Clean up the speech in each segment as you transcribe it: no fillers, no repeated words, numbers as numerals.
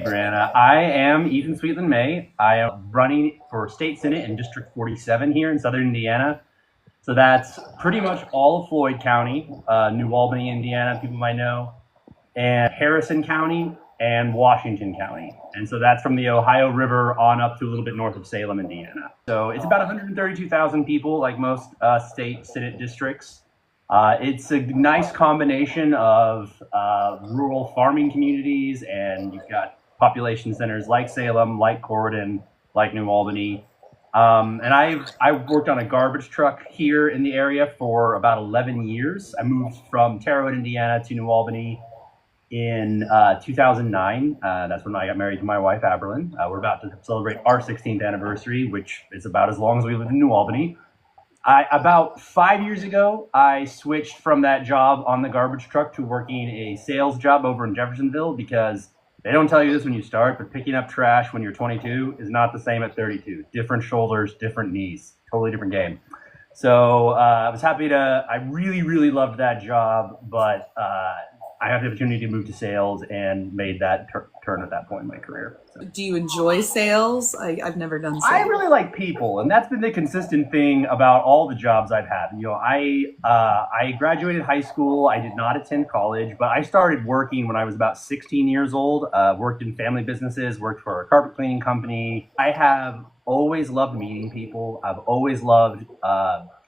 Brianna. I am Ethan Sweetland May. I am running for State Senate in District 47 here in Southern Indiana. So that's pretty much all of Floyd County, New Albany, Indiana, people might know, and Harrison County and Washington County. And so that's from the Ohio River on up to a little bit north of Salem, Indiana. So it's about 132,000 people, like most state Senate districts. It's a nice combination of rural farming communities, and you've got population centers like Salem, like Corydon, like New Albany. And I've worked on a garbage truck here in the area for about 11 years. I moved from Terre Haute, Indiana to New Albany in 2009. That's when I got married to my wife, Aberlyn. We're about to celebrate our 16th anniversary, which is about as long as we lived in New Albany. About 5 years ago, I switched from that job on the garbage truck to working a sales job over in Jeffersonville, because they don't tell you this when you start, but picking up trash when you're 22 is not the same at 32. Different shoulders, different knees, totally different game. So I was happy to, I really, really loved that job, but I had the opportunity to move to sales and made that turn at that point in my career. So. Do you enjoy sales? I've never done sales. I really like people, and that's been the consistent thing about all the jobs I've had. You know, I graduated high school. I did not attend college, but I started working when I was about 16 years old. Worked in family businesses, worked for a carpet cleaning company. I have always loved meeting people. I've always loved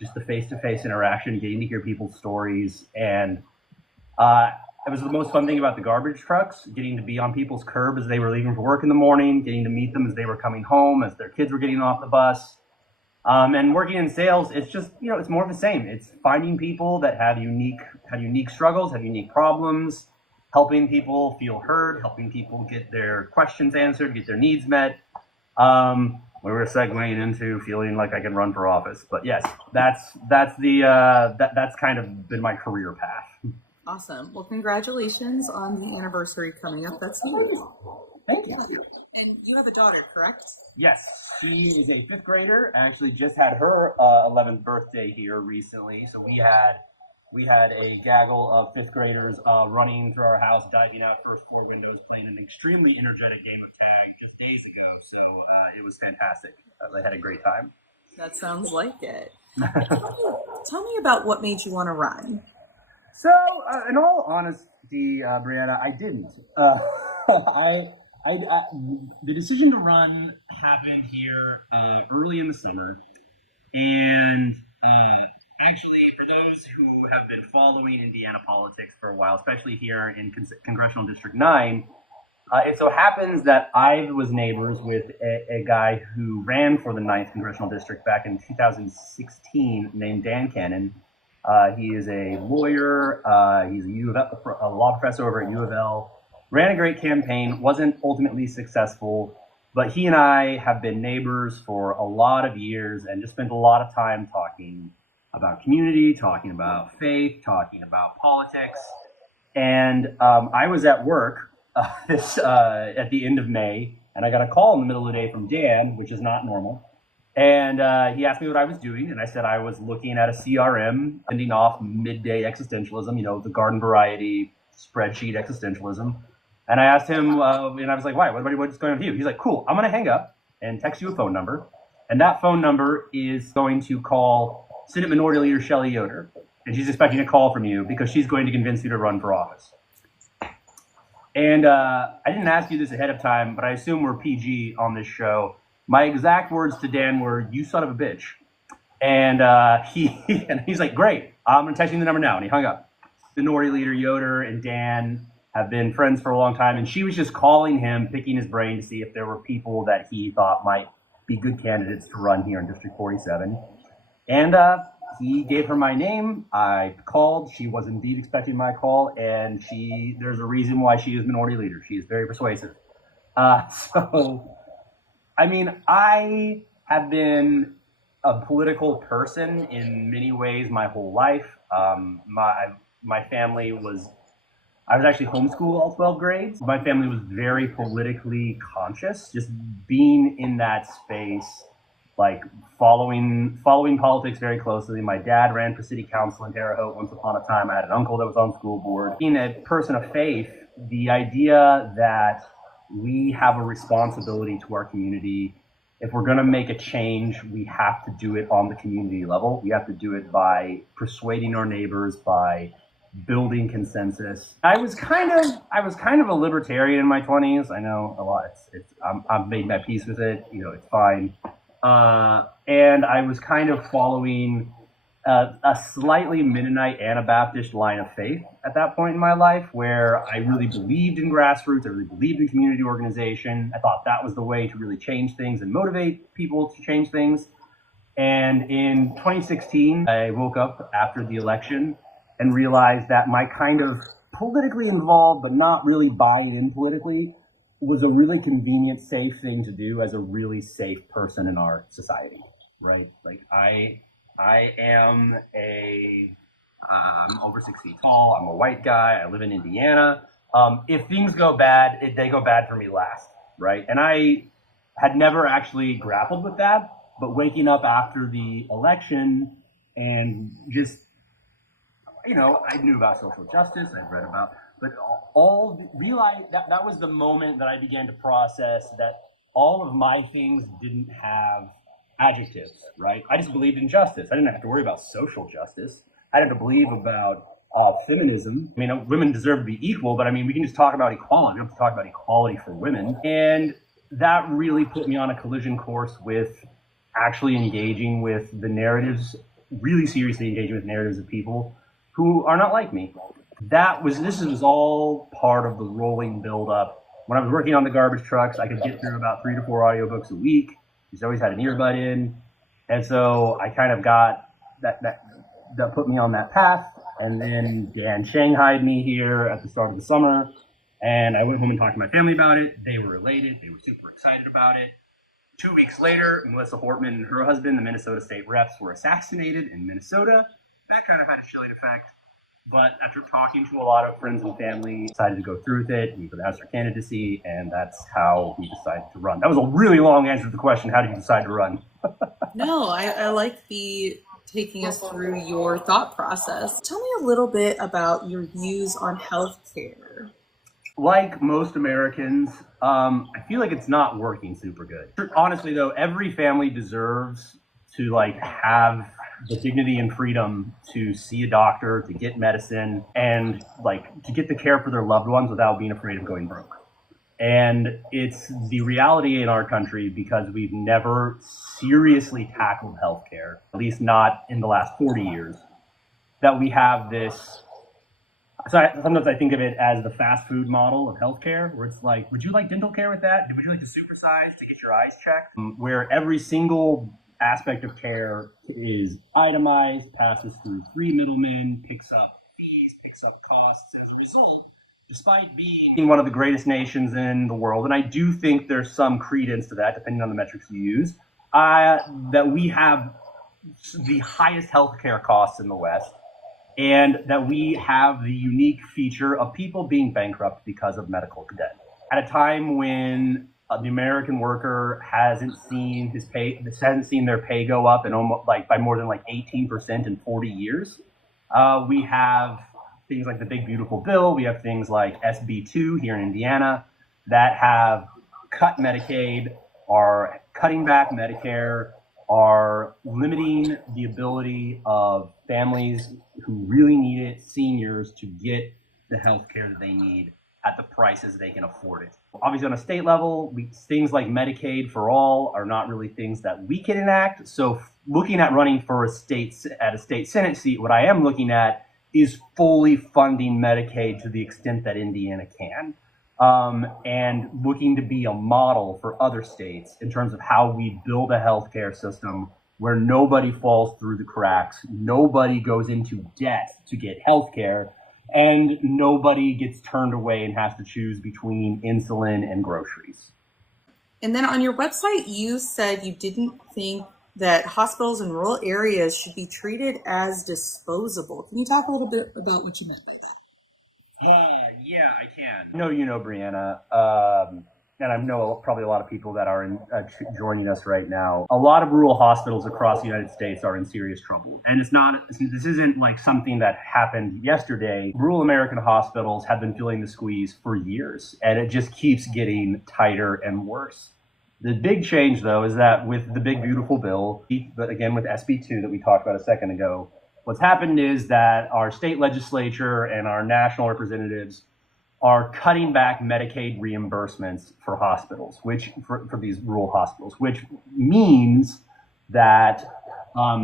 just the face-to-face interaction, getting to hear people's stories, and it was the most fun thing about the garbage trucks, getting to be on people's curb as they were leaving for work in the morning, getting to meet them as they were coming home, as their kids were getting off the bus. And working in sales, it's just, you know, it's more of the same. It's finding people that have unique struggles, have unique problems, helping people feel heard, helping people get their questions answered, get their needs met. We were segueing into feeling like I can run for office, but yes, that's kind of been my career path. Awesome. Well, congratulations on the anniversary coming up. That's huge. Thank you. And you have a daughter, correct? Yes, she is a fifth grader. Actually, just had her 11th birthday here recently. So we had a gaggle of fifth graders running through our house, diving out first floor windows, playing an extremely energetic game of tag just days ago. So it was fantastic. They had a great time. That sounds like it. Tell me about what made you want to run. So, in all honesty, Brianna, I didn't. The decision to run happened here early in the summer, and actually, for those who have been following Indiana politics for a while, especially here in Congressional District 9, it so happens that I was neighbors with a guy who ran for the 9th Congressional District back in 2016 named Dan Cannon. He is a lawyer. He's a law professor over at U of L. Ran a great campaign, wasn't ultimately successful, but he and I have been neighbors for a lot of years and just spent a lot of time talking about community, talking about faith, talking about politics. And I was at work at the end of May, and I got a call in the middle of the day from Dan, which is not normal. And he asked me what I was doing, and I said I was looking at a CRM, ending off midday existentialism, you know, the garden variety spreadsheet existentialism. And I asked him, and I was like, why? What's going on with you? He's like, cool, I'm going to hang up and text you a phone number. And that phone number is going to call Senate Minority Leader Shelley Yoder. And she's expecting a call from you because she's going to convince you to run for office. And I didn't ask you this ahead of time, but I assume we're PG on this show. My exact words to Dan were, "You son of a bitch." And he's like, great, I'm going to text you the number now. And he hung up. Minority Leader Yoder and Dan have been friends for a long time. And she was just calling him, picking his brain to see if there were people that he thought might be good candidates to run here in District 47. And he gave her my name. I called. She was indeed expecting my call. And there's a reason why she is Minority Leader. She is very persuasive. I mean, I have been a political person in many ways my whole life. My family I was actually homeschooled all 12 grades. My family was very politically conscious, just being in that space, like following politics very closely. My dad ran for city council in Terre Haute once upon a time. I had an uncle that was on school board. Being a person of faith, the idea that we have a responsibility to our community. If we're going to make a change, we have to do it on the community level. We have to do it by persuading our neighbors, by building consensus. I was kind of a libertarian in my 20s. I know a lot. I've made my peace with it. It's fine. And I was kind of following a slightly Mennonite Anabaptist line of faith at that point in my life, where I really believed in grassroots. I really believed in community organization. I thought that was the way to really change things and motivate people to change things. And in 2016, I woke up after the election and realized that my kind of politically involved, but not really buying in politically, was a really convenient, safe thing to do as a really safe person in our society, right? Like I'm over 6 feet tall. I'm a white guy. I live in Indiana. If things go bad, they go bad for me last, right? And I had never actually grappled with that, but waking up after the election and just, I knew about social justice. I've read about, but realized that was the moment that I began to process that all of my things didn't have adjectives, right? I just believed in justice. I didn't have to worry about social justice. I didn't have to believe about feminism. I mean, women deserve to be equal, but I mean, we can just talk about equality. We don't have to talk about equality for women. And that really put me on a collision course with actually engaging with the narratives, really seriously engaging with narratives of people who are not like me. This was all part of the rolling build-up. When I was working on the garbage trucks, I could get through about 3 to 4 audiobooks a week. He's always had an earbud in. And so I kind of got that put me on that path. And then Dan shanghaied me here at the start of the summer. And I went home and talked to my family about it. They were elated. They were super excited about it. 2 weeks later, Melissa Hortman and her husband, the Minnesota state reps, were assassinated in Minnesota. That kind of had a chilling effect. But after talking to a lot of friends and family, decided to go through with it. We announced our candidacy, and that's how we decided to run. That was a really long answer to the question, how did you decide to run? No, I like the taking us through your thought process. Tell me a little bit about your views on healthcare. Like most Americans, I feel like it's not working super good. Honestly, though, every family deserves to have the dignity and freedom to see a doctor, to get medicine, and to get the care for their loved ones without being afraid of going broke. And it's the reality in our country because we've never seriously tackled healthcare, at least not in the last 40 years, that we have this. Sometimes I think of it as the fast food model of healthcare, where it's like, would you like dental care with that? Would you like to supersize to get your eyes checked? Where every single aspect of care is itemized, passes through 3 middlemen, picks up fees, picks up costs. As a result, despite being one of the greatest nations in the world, and I do think there's some credence to that, depending on the metrics you use, that we have the highest healthcare costs in the West, and that we have the unique feature of people being bankrupt because of medical debt. At a time when the American worker hasn't seen their pay go up and almost by more than 18% in 40 years. We have things like the Big Beautiful Bill. We have things like SB2 here in Indiana that have cut Medicaid, are cutting back Medicare, are limiting the ability of families who really need it, seniors, to get the health care that they need at the prices they can afford it. Obviously, on a state level, things like Medicaid for all are not really things that we can enact. So looking at running for a state Senate seat, what I am looking at is fully funding Medicaid to the extent that Indiana can, and looking to be a model for other states in terms of how we build a healthcare system where nobody falls through the cracks, nobody goes into debt to get healthcare, and nobody gets turned away and has to choose between insulin and groceries. And then on your website, you said you didn't think that hospitals in rural areas should be treated as disposable. Can you talk a little bit about what you meant by that? Yeah, I can. You know, Brianna, and I know probably a lot of people that are joining us right now, a lot of rural hospitals across the United States are in serious trouble. And this isn't like something that happened yesterday. Rural American hospitals have been feeling the squeeze for years, and it just keeps getting tighter and worse. The big change, though, is that with the big, beautiful bill, but again with SB2 that we talked about a second ago, what's happened is that our state legislature and our national representatives are cutting back Medicaid reimbursements for hospitals, for these rural hospitals, which means that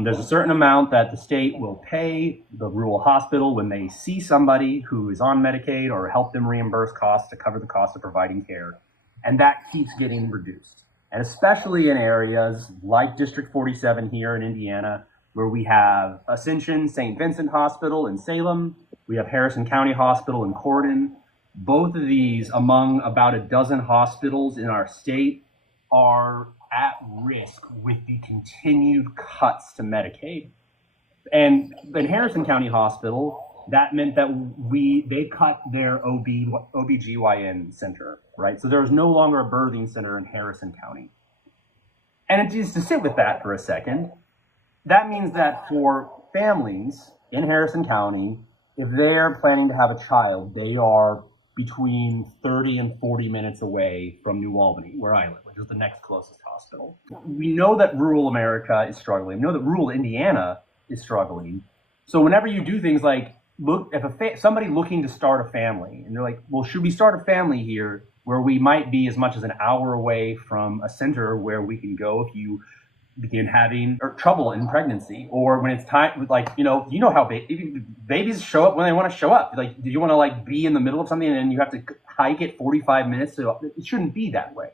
there's a certain amount that the state will pay the rural hospital when they see somebody who is on Medicaid or help them reimburse costs to cover the cost of providing care. And that keeps getting reduced. And especially in areas like District 47 here in Indiana, where we have Ascension St. Vincent Hospital in Salem, we have Harrison County Hospital in Corydon. Both of these, among about a dozen hospitals in our state, are at risk with the continued cuts to Medicaid. And in Harrison County Hospital, that meant that they cut their OBGYN center, right? So there's no longer a birthing center in Harrison County. And just to sit with that for a second, that means that for families in Harrison County, if they're planning to have a child, they are between 30 and 40 minutes away from New Albany, where I live, which is the next closest hospital. We know that rural America is struggling. We know that rural Indiana is struggling. So whenever you do things like if somebody looking to start a family, and they're like, well, should we start a family here where we might be as much as an hour away from a center where we can go if you begin having trouble in pregnancy, or when it's time, like, you know how babies show up when they want to show up. Like, do you want to like be in the middle of something and then you have to hike it 45 minutes? So it shouldn't be that way.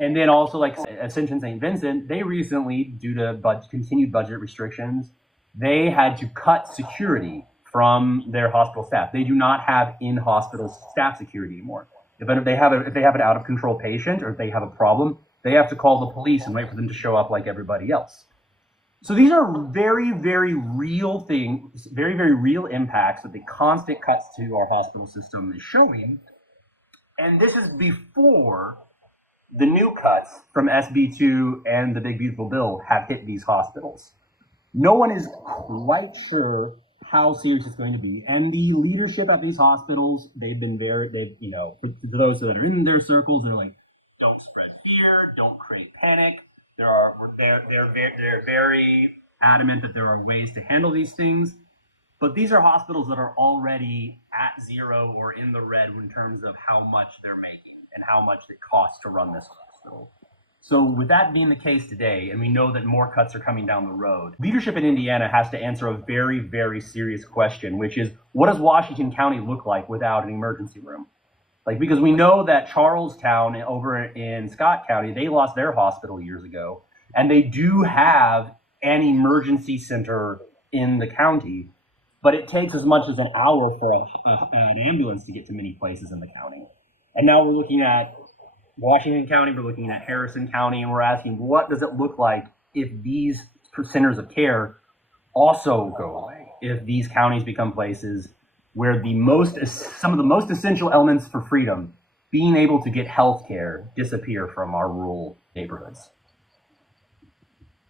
And then also like Ascension St. Vincent, they recently, due to continued budget restrictions, they had to cut security from their hospital staff. They do not have in-hospital staff security anymore. If they have an out of control patient, or if they have a problem, they have to call the police and wait for them to show up like everybody else. So these are very, very real things, very, very real impacts that the constant cuts to our hospital system is showing. And this is before the new cuts from SB2 and the big, beautiful bill have hit these hospitals. No one is quite sure how serious it's going to be. And the leadership at these hospitals, for those that are in their circles, they're like, don't spread fear, don't create panic. They're very adamant that there are ways to handle these things. But these are hospitals that are already at zero or in the red in terms of how much they're making and how much it costs to run this hospital. So with that being the case today, and we know that more cuts are coming down the road, leadership in Indiana has to answer a very, very serious question, which is, what does Washington County look like without an emergency room? Like, because we know that Charlestown over in Scott County, they lost their hospital years ago, and they do have an emergency center in the county, but it takes as much as an hour for an ambulance to get to many places in the county. And now we're looking at Washington County, we're looking at Harrison County, and we're asking, what does it look like if these centers of care also go away? If these counties become places where some of the most essential elements for freedom, being able to get health care, disappear from our rural neighborhoods.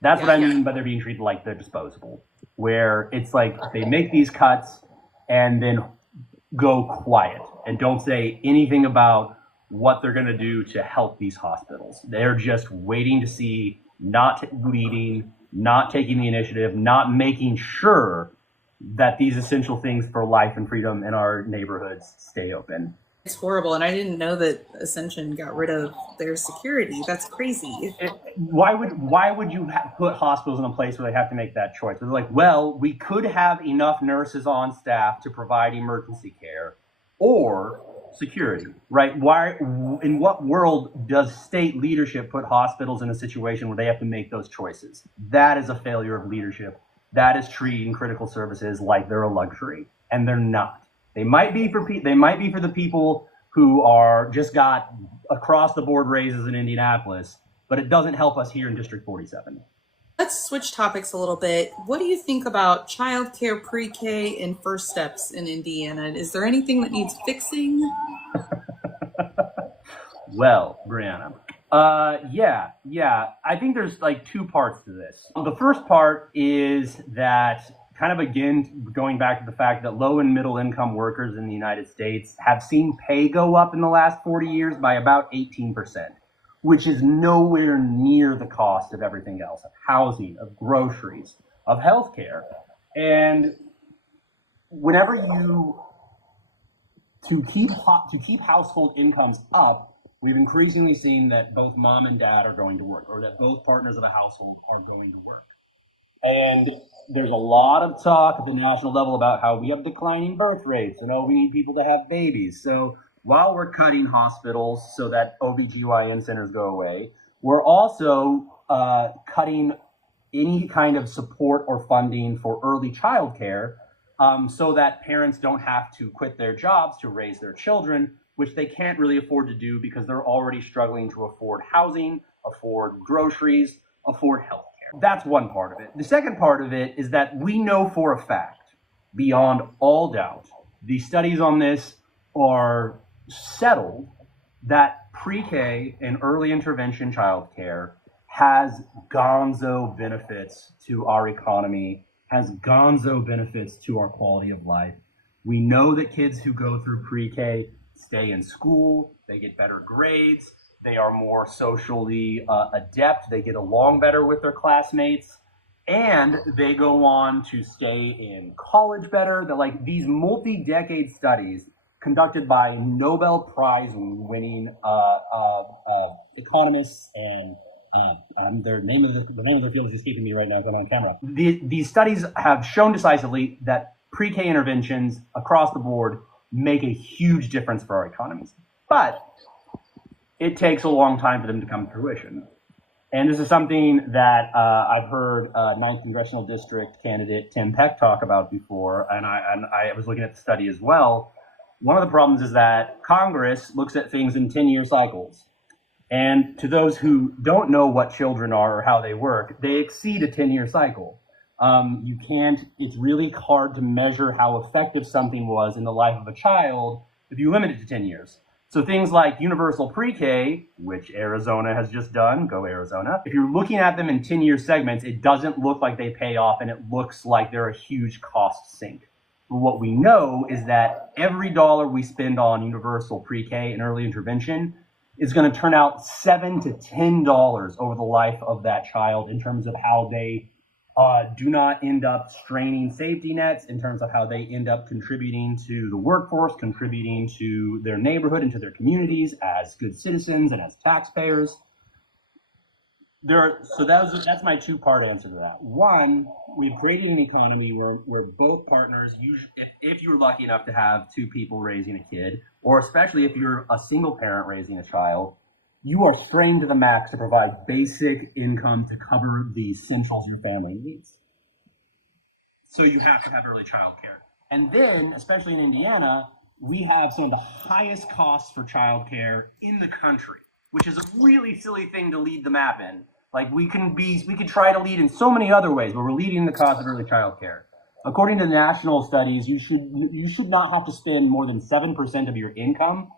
That's what I mean by they're being treated like they're disposable, where it's like they make these cuts and then go quiet and don't say anything about what they're going to do to help these hospitals. They're just waiting to see, not leading, not taking the initiative, not making sure that these essential things for life and freedom in our neighborhoods stay open. It's horrible, and I didn't know that Ascension got rid of their security. That's crazy. Why would you put hospitals in a place where they have to make that choice? They're like, well, we could have enough nurses on staff to provide emergency care, or security, right? Why? In what world does state leadership put hospitals in a situation where they have to make those choices? That is a failure of leadership. That is treating critical services like they're a luxury, and they're not. They might be for the people who are just got across the board raises in Indianapolis, but it doesn't help us here in District 47. Let's switch topics a little bit. What do you think about childcare, pre-K, and first steps in Indiana? Is there anything that needs fixing? Well, Brianna. Yeah. I think there's like two parts to this. The first part is that kind of again going back to the fact that low and middle income workers in the United States have seen pay go up in the last 40 years by about 18%, which is nowhere near the cost of everything else, of housing, of groceries, of healthcare. And whenever you to keep household incomes up, we've increasingly seen that both mom and dad are going to work, or that both partners of a household are going to work. And there's a lot of talk at the national level about how we have declining birth rates and we need people to have babies. So while we're cutting hospitals so that OBGYN centers go away, we're also cutting any kind of support or funding for early childcare, so that parents don't have to quit their jobs to raise their children, which they can't really afford to do because they're already struggling to afford housing, afford groceries, afford health care. That's one part of it. The second part of it is that we know for a fact, beyond all doubt, the studies on this are settled, that pre-K and early intervention childcare has gonzo benefits to our economy, has gonzo benefits to our quality of life. We know that kids who go through pre-K stay in school, they get better grades, they are more socially adept, they get along better with their classmates, and they go on to stay in college better. That like these multi-decade studies conducted by Nobel Prize winning economists and the name of their field is escaping me right now. I'm on camera. These studies have shown decisively that pre-K interventions across the board make a huge difference for our economies, but it takes a long time for them to come to fruition. And this is something that I've heard 9th Congressional District candidate Tim Peck talk about before, and I was looking at the study as well. One of the problems is that Congress looks at things in 10-year cycles. And to those who don't know what children are or how they work, they exceed a 10-year cycle. It's really hard to measure how effective something was in the life of a child if you limit it to 10 years. So things like universal pre-K, which Arizona has just done, go Arizona. If you're looking at them in 10-year segments, it doesn't look like they pay off and it looks like they're a huge cost sink. But what we know is that every dollar we spend on universal pre-K and early intervention is going to turn out $7 to $10 over the life of that child in terms of how they do not end up straining safety nets, in terms of how they end up contributing to the workforce, contributing to their neighborhood and to their communities as good citizens and as taxpayers. That's my two-part answer to that. One, we've created an economy where both partners, if you're lucky enough to have two people raising a kid, or especially if you're a single parent raising a child, you are strained to the max to provide basic income to cover the essentials your family needs. So you have to have early childcare. And then, especially in Indiana, we have some of the highest costs for childcare in the country, which is a really silly thing to lead the map in. Like we could try to lead in so many other ways, but we're leading the cost of early childcare. According to national studies, you should not have to spend more than 7% of your income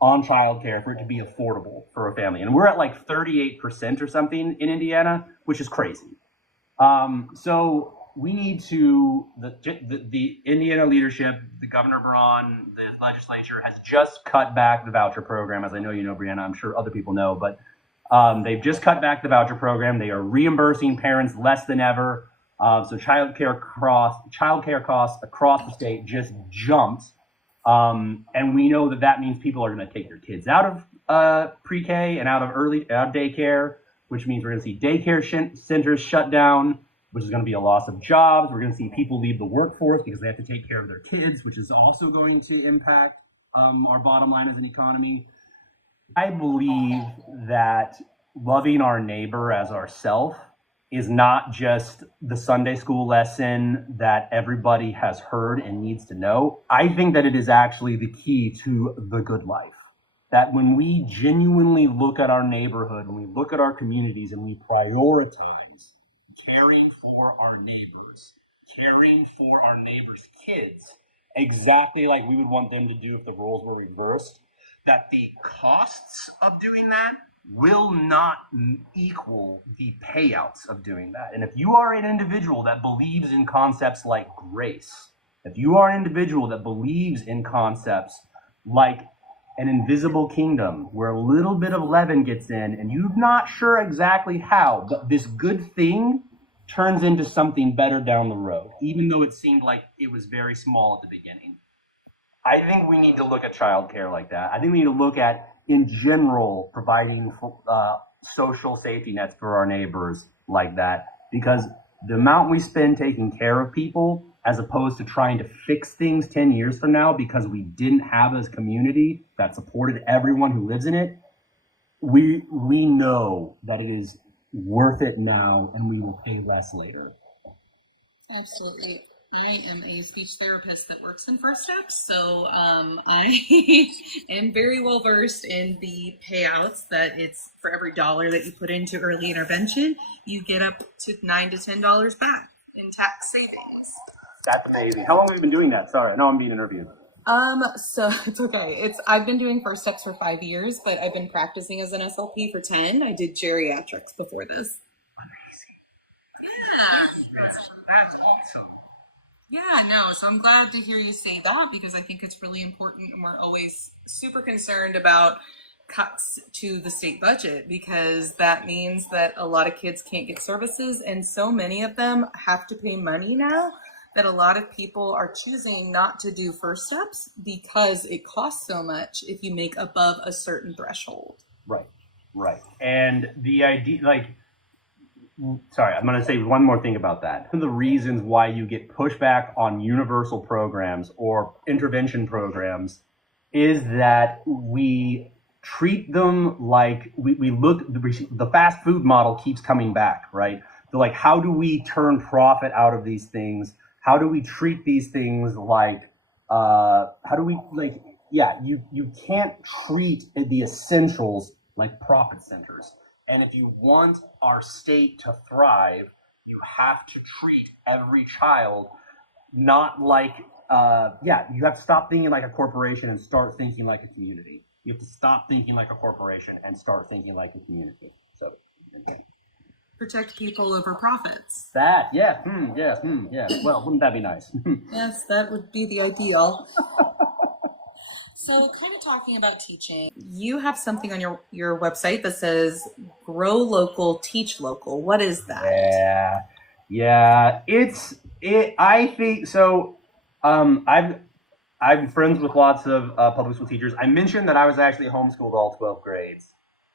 on childcare for it to be affordable for a family. And we're at like 38% or something in Indiana, which is crazy. So we need to, the Indiana leadership, the Governor Braun, the legislature has just cut back the voucher program. As I know you know, Brianna, I'm sure other people know, but they've just cut back the voucher program. They are reimbursing parents less than ever. So childcare costs across the state just jumped. And we know that means people are going to take their kids out of pre-K and out of daycare, which means we're going to see daycare centers shut down, which is going to be a loss of jobs. We're going to see people leave the workforce because they have to take care of their kids, which is also going to impact our bottom line as an economy. I believe that loving our neighbor as ourself is not just the Sunday school lesson that everybody has heard and needs to know. I think that it is actually the key to the good life. That when we genuinely look at our neighborhood, when we look at our communities and we prioritize caring for our neighbors, caring for our neighbors' kids, exactly like we would want them to do if the roles were reversed, that the costs of doing that will not equal the payouts of doing that. And if you are an individual that believes in concepts like grace, if you are an individual that believes in concepts like an invisible kingdom where a little bit of leaven gets in and you're not sure exactly how, but this good thing turns into something better down the road, even though it seemed like it was very small at the beginning. I think we need to look at childcare like that. I think we need to look at, in general, providing social safety nets for our neighbors like that, because the amount we spend taking care of people as opposed to trying to fix things 10 years from now because we didn't have a community that supported everyone who lives in it, we know that it is worth it now and we will pay less later. Absolutely. I am a speech therapist that works in First Steps, so I am very well versed in the payouts that it's for every dollar that you put into early intervention, you get up to $9 to $10 back in tax savings. That's amazing. How long have you been doing that? Sorry, I know I'm being interviewed. So it's okay. I've been doing First Steps for 5 years, but I've been practicing as an SLP for 10. I did geriatrics before this. Amazing. Yeah. That's awesome. Yeah, no, so I'm glad to hear you say that because I think it's really important, and we're always super concerned about cuts to the state budget because that means that a lot of kids can't get services, and so many of them have to pay money now that a lot of people are choosing not to do First Steps because it costs so much if you make above a certain threshold. Right. And the idea, sorry, I'm going to say one more thing about that. One of the reasons why you get pushback on universal programs or intervention programs is that we treat them like the fast food model keeps coming back, right? So like, how do we turn profit out of these things? How do we treat these things you can't treat the essentials like profit centers. And if you want our state to thrive, you have to treat every child not like, you have to stop thinking like a corporation and start thinking like a community. You have to stop thinking like a corporation and start thinking like a community. So, okay. Protect people over profits. Yes. Well, wouldn't that be nice? Yes, that would be the ideal. So kind of talking about teaching, you have something on your website that says grow local, teach local. What is that? Yeah. I think so. I'm friends with lots of public school teachers. I mentioned that I was actually homeschooled all 12 grades.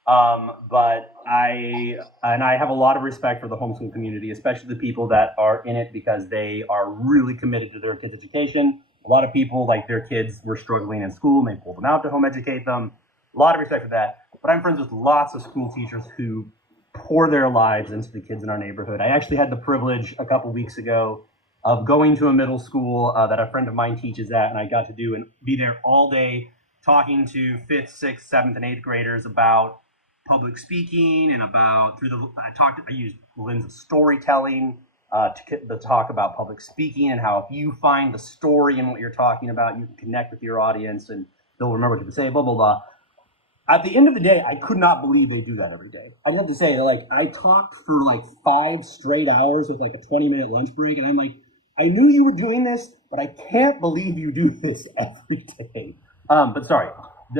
But I have a lot of respect for the homeschool community, especially the people that are in it because they are really committed to their kids' education. A lot of people, like their kids were struggling in school and they pulled them out to home educate them. A lot of respect for that. But I'm friends with lots of school teachers who pour their lives into the kids in our neighborhood. I actually had the privilege a couple weeks ago of going to a middle school that a friend of mine teaches at, and I got to do and be there all day talking to 5th, 6th, 7th, and 8th graders about public speaking and I used the lens of storytelling to talk about public speaking and how if you find the story in what you're talking about, you can connect with your audience and they'll remember what you say, blah, blah, blah. At the end of the day, I could not believe they do that every day. I have to say, I talked for 5 straight hours with a 20-minute lunch break, and I'm like, I knew you were doing this, but I can't believe you do this every day. But sorry.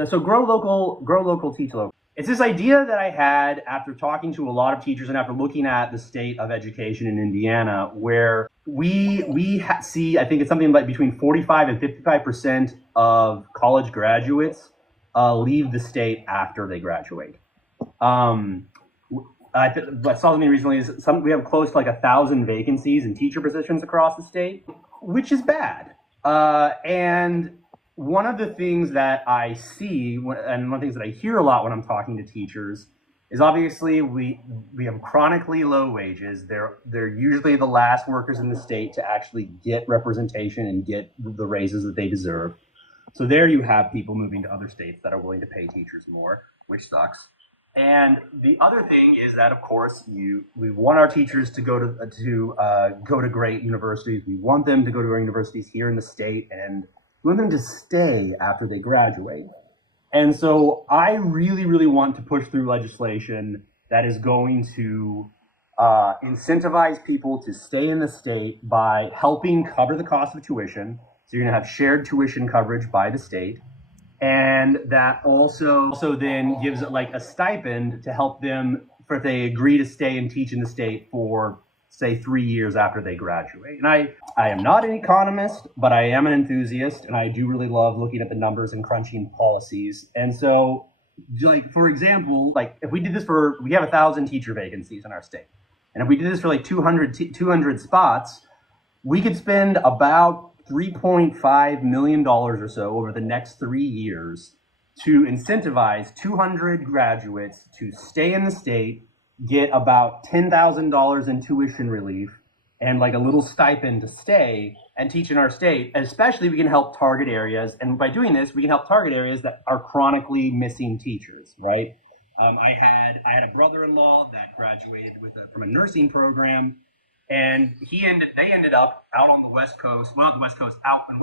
So grow local, teach local. It's this idea that I had after talking to a lot of teachers and after looking at the state of education in Indiana, where we see, I think it's something like between 45 and 55% of college graduates leave the state after they graduate. I saw something recently is we have close to 1,000 vacancies in teacher positions across the state, which is bad. And one of the things that I see, and one of the things that I hear a lot when I'm talking to teachers, is obviously we have chronically low wages. They're usually the last workers in the state to actually get representation and get the raises that they deserve. So there you have people moving to other states that are willing to pay teachers more, which sucks. And the other thing is that, of course, we want our teachers to go to great universities. We want them to go to our universities here in the state, and we want them to stay after they graduate. And so I really, really want to push through legislation that is going to incentivize people to stay in the state by helping cover the cost of tuition. So you're going to have shared tuition coverage by the state. And that also then gives it like a stipend to help them if they agree to stay and teach in the state for, say, 3 years after they graduate. And I am not an economist, but I am an enthusiast, and I do really love looking at the numbers and crunching policies. And so, like, for example, like if we did this we have 1,000 teacher vacancies in our state. And if we did this for like 200 spots, we could spend about $3.5 million or so over the next 3 years to incentivize 200 graduates to stay in the state, get about $10,000 in tuition relief and like a little stipend to stay and teach in our state. And especially we can help target areas. And by doing this, we can help target areas that are chronically missing teachers, right? I had a brother-in-law that graduated from a nursing program, and they ended up out on the West Coast, well, not the West Coast, out in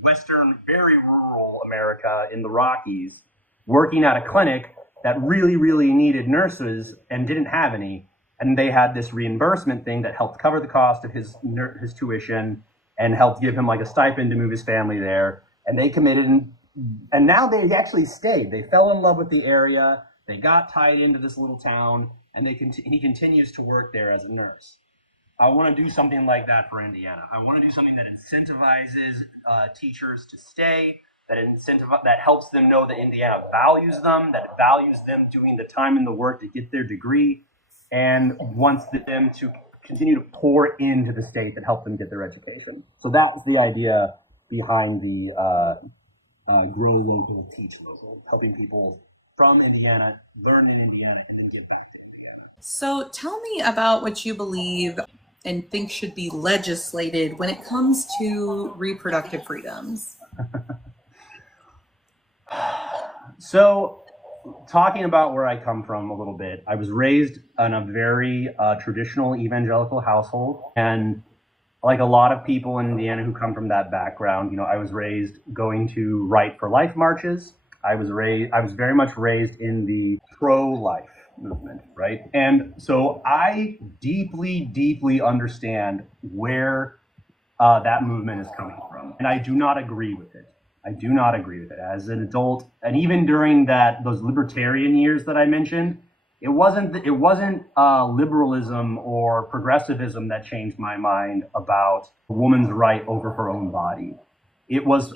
western, very rural America in the Rockies, working at a clinic that really, really needed nurses and didn't have any. And they had this reimbursement thing that helped cover the cost of his tuition and helped give him like a stipend to move his family there. And they committed, and now they actually stayed. They fell in love with the area. They got tied into this little town, and he continues to work there as a nurse. I want to do something like that for Indiana. I want to do something that incentivizes teachers to stay, that helps them know that Indiana values them, that values them doing the time and the work to get their degree, and wants them to continue to pour into the state that helps them get their education. So that's the idea behind the Grow Local, Teach Local, helping people from Indiana learn in Indiana and then give back to Indiana. So tell me about what you believe and think should be legislated when it comes to reproductive freedoms. So, talking about where I come from a little bit, I was raised in a very traditional evangelical household, and like a lot of people in Indiana who come from that background, I was raised going to Right for Life marches. I was very much raised in the pro-life movement, right? And so I deeply, deeply understand where that movement is coming from, and I do not agree with it. As an adult, and even during those libertarian years that I mentioned, it wasn't liberalism or progressivism that changed my mind about a woman's right over her own body. It was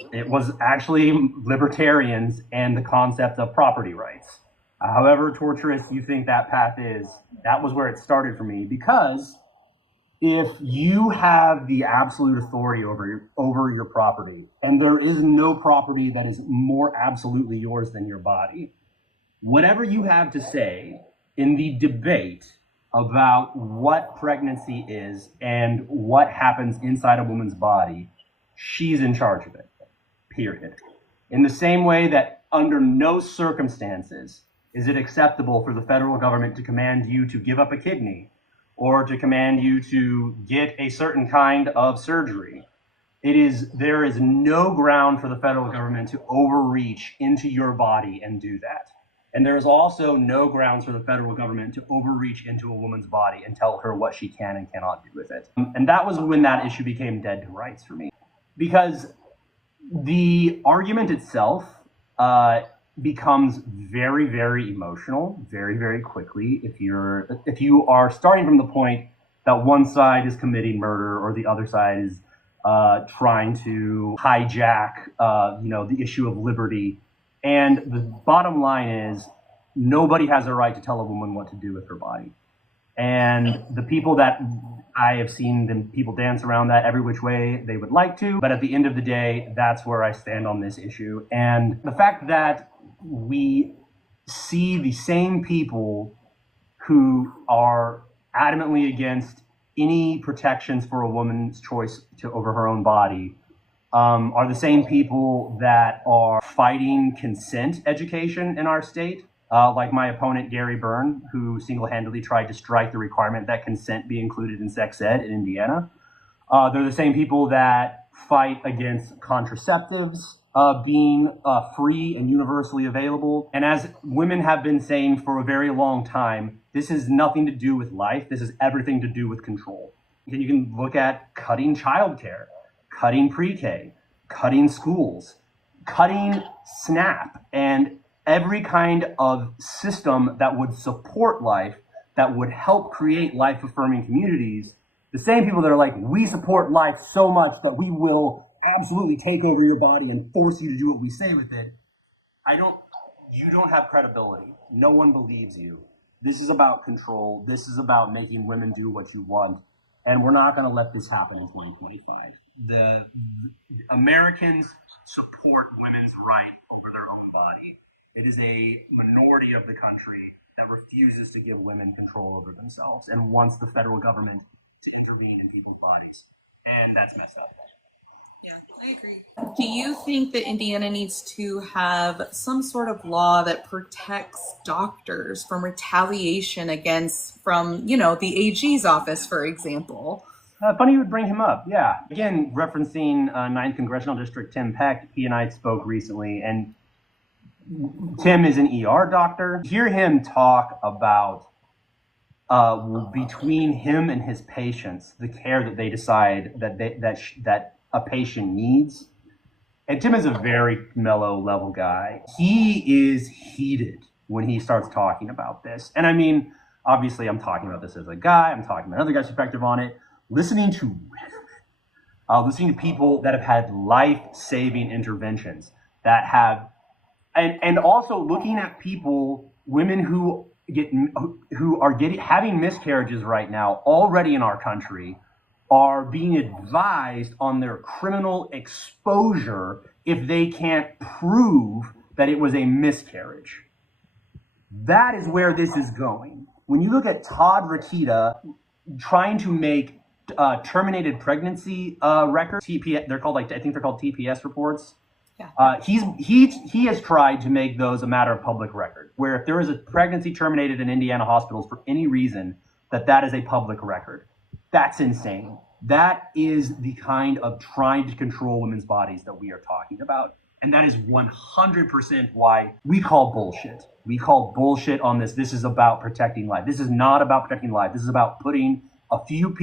actually libertarians and the concept of property rights. However torturous you think that path is, that was where it started for me, because if you have the absolute authority over your property, and there is no property that is more absolutely yours than your body, whatever you have to say in the debate about what pregnancy is and what happens inside a woman's body, she's in charge of it, period. In the same way that under no circumstances is it acceptable for the federal government to command you to give up a kidney or to command you to get a certain kind of surgery. There is no ground for the federal government to overreach into your body and do that. And there is also no grounds for the federal government to overreach into a woman's body and tell her what she can and cannot do with it. And that was when that issue became dead to rights for me. Because the argument itself becomes very, very emotional very, very quickly if you are starting from the point that one side is committing murder or the other side is trying to hijack the issue of liberty. And the bottom line is nobody has a right to tell a woman what to do with her body. And the people that I have seen them people dance around that every which way they would like to, but at the end of the day, that's where I stand on this issue. And the fact that we see the same people who are adamantly against any protections for a woman's choice over her own body are the same people that are fighting consent education in our state. Like my opponent, Gary Byrne, who single-handedly tried to strike the requirement that consent be included in sex ed in Indiana. They're the same people that fight against contraceptives being free and universally available. And as women have been saying for a very long time, this has nothing to do with life. This has everything to do with control. And you can look at cutting childcare, cutting pre-K, cutting schools, cutting SNAP, and every kind of system that would support life, that would help create life-affirming communities. The same people that are like, we support life so much that we will absolutely take over your body and force you to do what we say with it. You don't have credibility. No one believes you. This is about control. This is about making women do what you want. And we're not going to let this happen in 2025. The Americans support women's right over their own body. It is a minority of the country that refuses to give women control over themselves and wants the federal government to intervene in people's bodies. And that's messed up. Yeah, I agree. Do you think that Indiana needs to have some sort of law that protects doctors from retaliation from the AG's office, for example? Funny you would bring him up. Yeah. Again, referencing 9th Congressional District Tim Peck, he and I spoke recently, and Tim is an ER doctor. Hear him talk about between him and his patients, the care that they decide that a patient needs. And Tim is a very mellow level guy. He is heated when he starts talking about this. And I mean, obviously I'm talking about this as a guy, I'm talking about another guy's perspective on it. Listening to people that have had life-saving interventions that have, and also looking at women who are having miscarriages right now already in our country, are being advised on their criminal exposure if they can't prove that it was a miscarriage. That is where this is going. When you look at Todd Rokita trying to make terminated pregnancy records, they're called I think they're called TPS reports. Yeah. He has tried to make those a matter of public record, where if there is a pregnancy terminated in Indiana hospitals for any reason, that is a public record. That's insane. That is the kind of trying to control women's bodies that we are talking about. And that is 100% why we call bullshit. We call bullshit on this. This is about protecting life. This is not about protecting life. This is about putting a few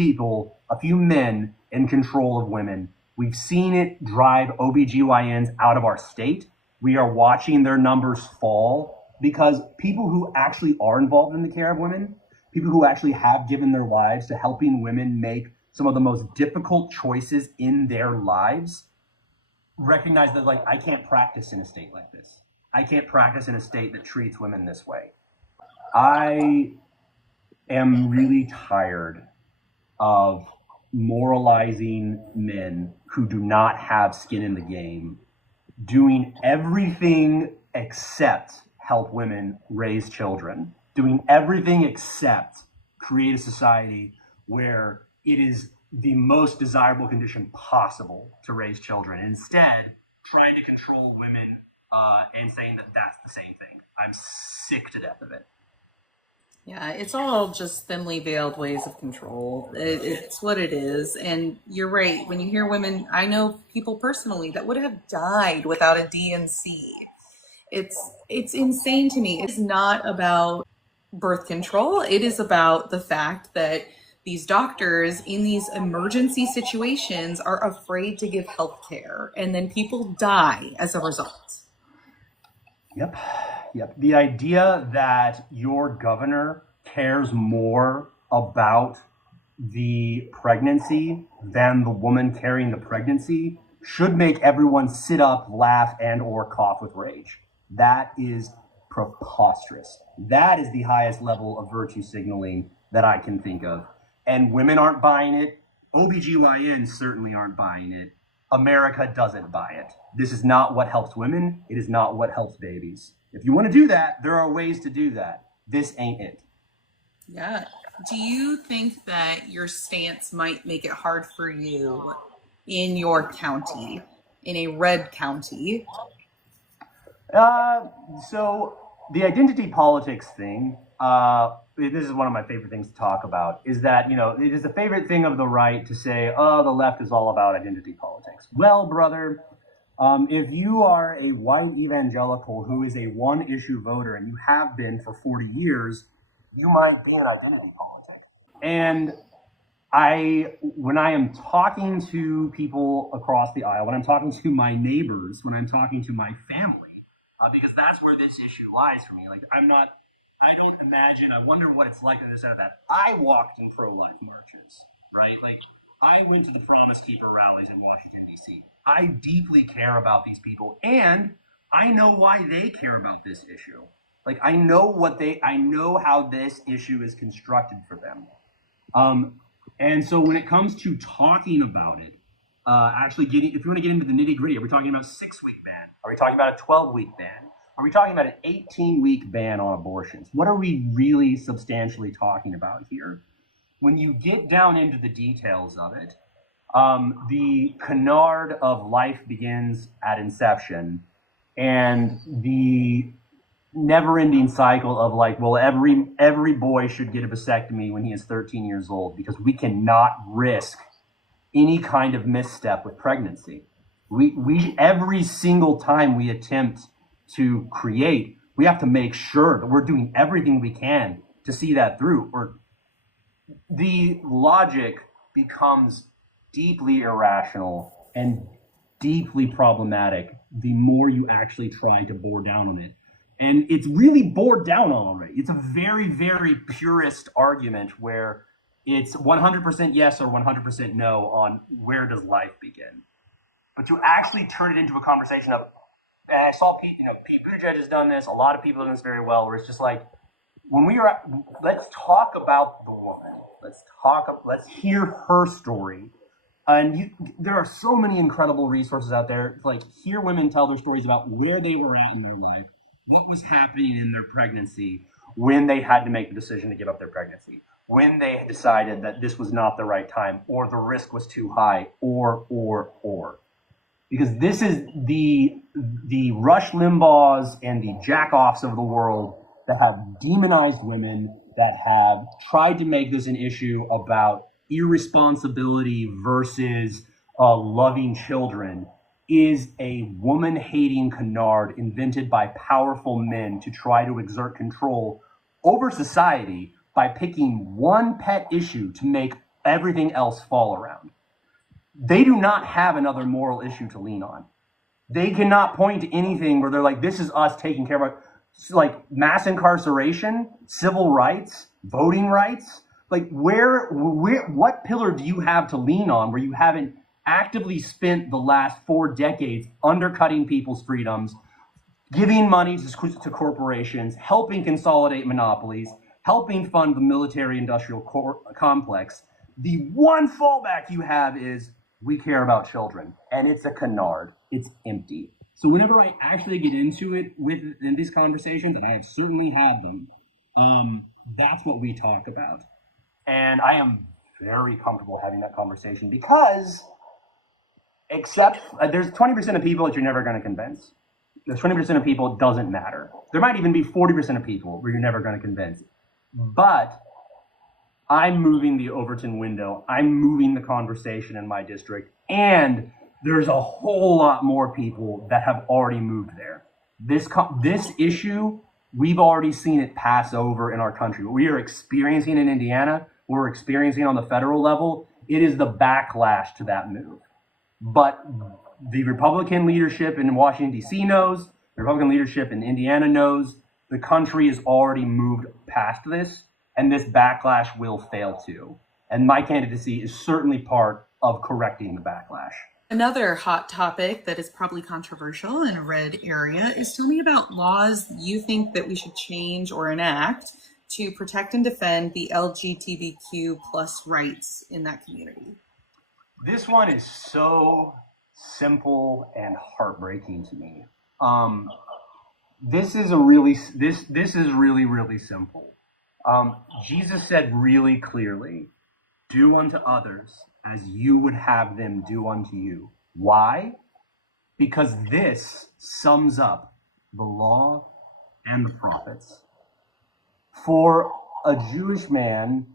men in control of women. We've seen it drive OBGYNs out of our state. We are watching their numbers fall because people who actually are involved in the care of women, people who actually have given their lives to helping women make some of the most difficult choices in their lives, recognize that, I can't practice in a state like this. I can't practice in a state that treats women this way. I am really tired of moralizing men who do not have skin in the game, doing everything except help women raise children, doing everything except create a society where it is the most desirable condition possible to raise children. Instead, trying to control women and saying that that's the same thing. I'm sick to death of it. Yeah, it's all just thinly veiled ways of control. It's what it is. And you're right. When you hear women, I know people personally that would have died without a DNC. It's insane to me. It's not about birth control. It is about the fact that these doctors in these emergency situations are afraid to give health care, and then people die as a result. Yep. The idea that your governor cares more about the pregnancy than the woman carrying the pregnancy should make everyone sit up, laugh, and or cough with rage. That is preposterous. That is the highest level of virtue signaling that I can think of. And women aren't buying it. OBGYNs certainly aren't buying it. America doesn't buy it. This is not what helps women. It is not what helps babies. If you want to do that, there are ways to do that. This ain't it. Yeah. Do you think that your stance might make it hard for you in your county, in a red county? So The identity politics thing, this is one of my favorite things to talk about, is that, it is a favorite thing of the right to say, oh, the left is all about identity politics. Well, brother, if you are a white evangelical who is a one-issue voter and you have been for 40 years, you might be an identity politic. And when I am talking to people across the aisle, when I'm talking to my neighbors, when I'm talking to my family, because that's where this issue lies for me. Like, I don't imagine, I wonder what it's like in this or that. I walked in pro-life marches, right? Like, I went to the Promise Keeper rallies in Washington, D.C. I deeply care about these people, and I know why they care about this issue. Like, I know how this issue is constructed for them. And so when it comes to talking about it, if you want to get into the nitty gritty, are we talking about a 6-week ban? Are we talking about a 12-week ban? Are we talking about an 18-week ban on abortions? What are we really substantially talking about here? When you get down into the details of it, the canard of life begins at inception, and the never-ending cycle of like, well, every boy should get a vasectomy when he is 13 years old because we cannot risk any kind of misstep with pregnancy. We every single time we attempt to create, we have to make sure that we're doing everything we can to see that through, or the logic becomes deeply irrational and deeply problematic the more you actually try to bore down on it. And it's really bored down on already. It's a very, very purist argument where it's 100% yes or 100% no on where does life begin. But to actually turn it into a conversation of, and I saw Pete Buttigieg has done this, a lot of people have done this very well, where it's just like, let's talk about the woman. Let's hear her story. And there are so many incredible resources out there. Like, hear women tell their stories about where they were at in their life, what was happening in their pregnancy when they had to make the decision to give up their pregnancy, when they decided that this was not the right time, or the risk was too high, or. Because this is the Rush Limbaughs and the jack-offs of the world that have demonized women, that have tried to make this an issue about irresponsibility versus loving children, is a woman-hating canard invented by powerful men to try to exert control over society by picking one pet issue to make everything else fall around. They do not have another moral issue to lean on. They cannot point to anything where they're like, this is us taking care of it. Like mass incarceration, civil rights, voting rights. Like what pillar do you have to lean on where you haven't actively spent the last 4 decades undercutting people's freedoms, giving money to corporations, helping consolidate monopolies, helping fund the military-industrial complex? The one fallback you have is, we care about children, and it's a canard. It's empty. So whenever I actually get into it in these conversations, and I have certainly had them, that's what we talk about. And I am very comfortable having that conversation because there's 20% of people that you're never going to convince. There's 20% of people it doesn't matter. There might even be 40% of people where you're never going to convince. But I'm moving the Overton window. I'm moving the conversation in my district. And there's a whole lot more people that have already moved there. This issue, we've already seen it pass over in our country. What we are experiencing in Indiana, we're experiencing on the federal level, it is the backlash to that move. But the Republican leadership in Washington, D.C. knows, the Republican leadership in Indiana knows, the country has already moved past this, and this backlash will fail too. And my candidacy is certainly part of correcting the backlash. Another hot topic that is probably controversial in a red area is, tell me about laws you think that we should change or enact to protect and defend the LGBTQ plus rights in that community. This one is so simple and heartbreaking to me. This is really, really simple. Jesus said really clearly, do unto others as you would have them do unto you. Why? Because this sums up the law, and the prophets. For a Jewish man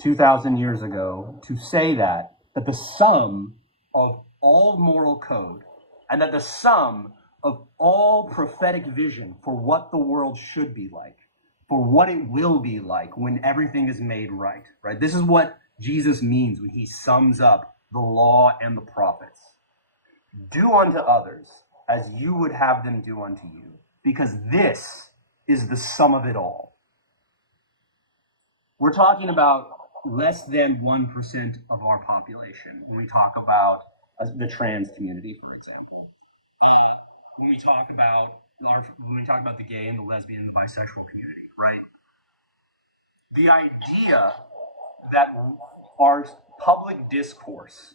2,000 years ago to say that the sum of all moral code and that the sum of all prophetic vision for what the world should be like, for what it will be like when everything is made right, right? This is what Jesus means when he sums up the law and the prophets. Do unto others as you would have them do unto you, because this is the sum of it all. We're talking about less than 1% of our population when we talk about the trans community, for example. When we talk about the gay and the lesbian and the bisexual community, right? The idea that our public discourse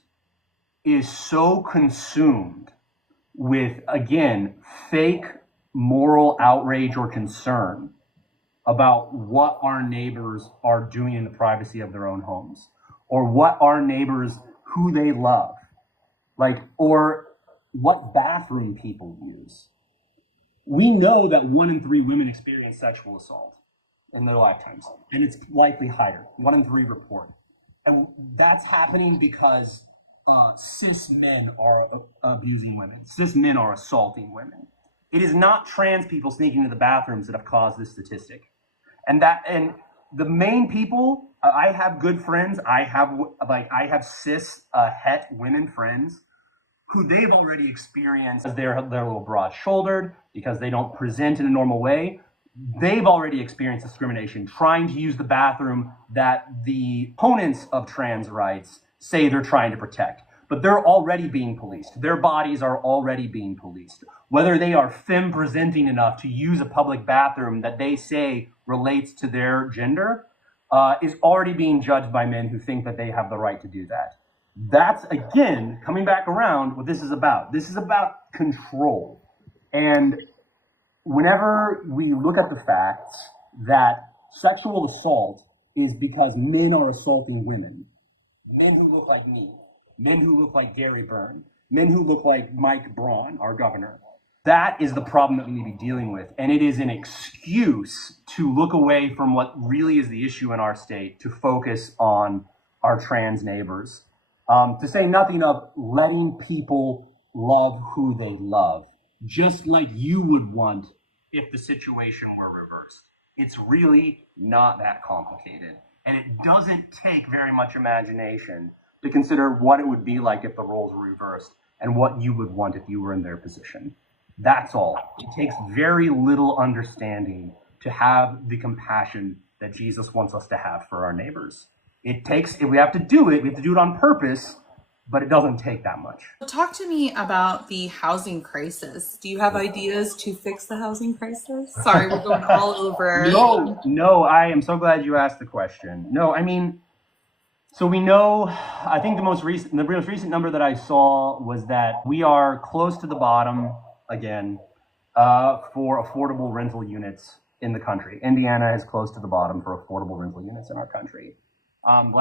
is so consumed with, again, fake moral outrage or concern about what our neighbors are doing in the privacy of their own homes, or what our neighbors, who they love, like, or what bathroom people use. We know that 1 in 3 women experience sexual assault in their lifetimes, and it's likely higher. 1 in 3 report. And that's happening because cis men are abusing women. Cis men are assaulting women. It is not trans people sneaking into the bathrooms that have caused this statistic. And the main people, I have good friends. I have cis het women friends who they've already experienced as they're a little broad-shouldered because they don't present in a normal way. They've already experienced discrimination trying to use the bathroom that the opponents of trans rights say they're trying to protect. But they're already being policed. Their bodies are already being policed. Whether they are femme presenting enough to use a public bathroom that they say relates to their gender is already being judged by men who think that they have the right to do that. That's, again, coming back around what this is about. This is about control. And whenever we look at the facts that sexual assault is because men are assaulting women, men who look like me, men who look like Gary Byrne, men who look like Mike Braun, our governor, that is the problem that we need to be dealing with. And it is an excuse to look away from what really is the issue in our state to focus on our trans neighbors. To say nothing of letting people love who they love, just like you would want if the situation were reversed. It's really not that complicated. And it doesn't take very much imagination to consider what it would be like if the roles were reversed and what you would want if you were in their position. That's all. It takes very little understanding to have the compassion that Jesus wants us to have for our neighbors. If we have to do it on purpose, but it doesn't take that much. Talk to me about the housing crisis. Do you have ideas to fix the housing crisis? Sorry, we're going all over. No, I am so glad you asked the question. No, I mean, so we know, I think the most recent number that I saw was that we are close to the bottom again for affordable rental units in the country. Indiana is close to the bottom for affordable rental units in our country. The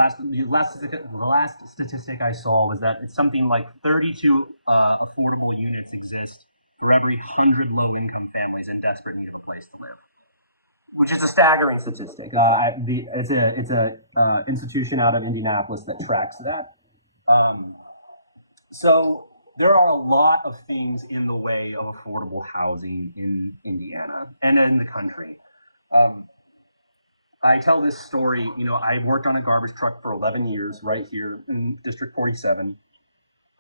last statistic I saw was that it's something like 32 affordable units exist for every 100 low-income families in desperate need of a place to live, which is a staggering statistic. It's a institution out of Indianapolis that tracks that. So there are a lot of things in the way of affordable housing in Indiana and in the country. I tell this story, I worked on a garbage truck for 11 years right here in District 47.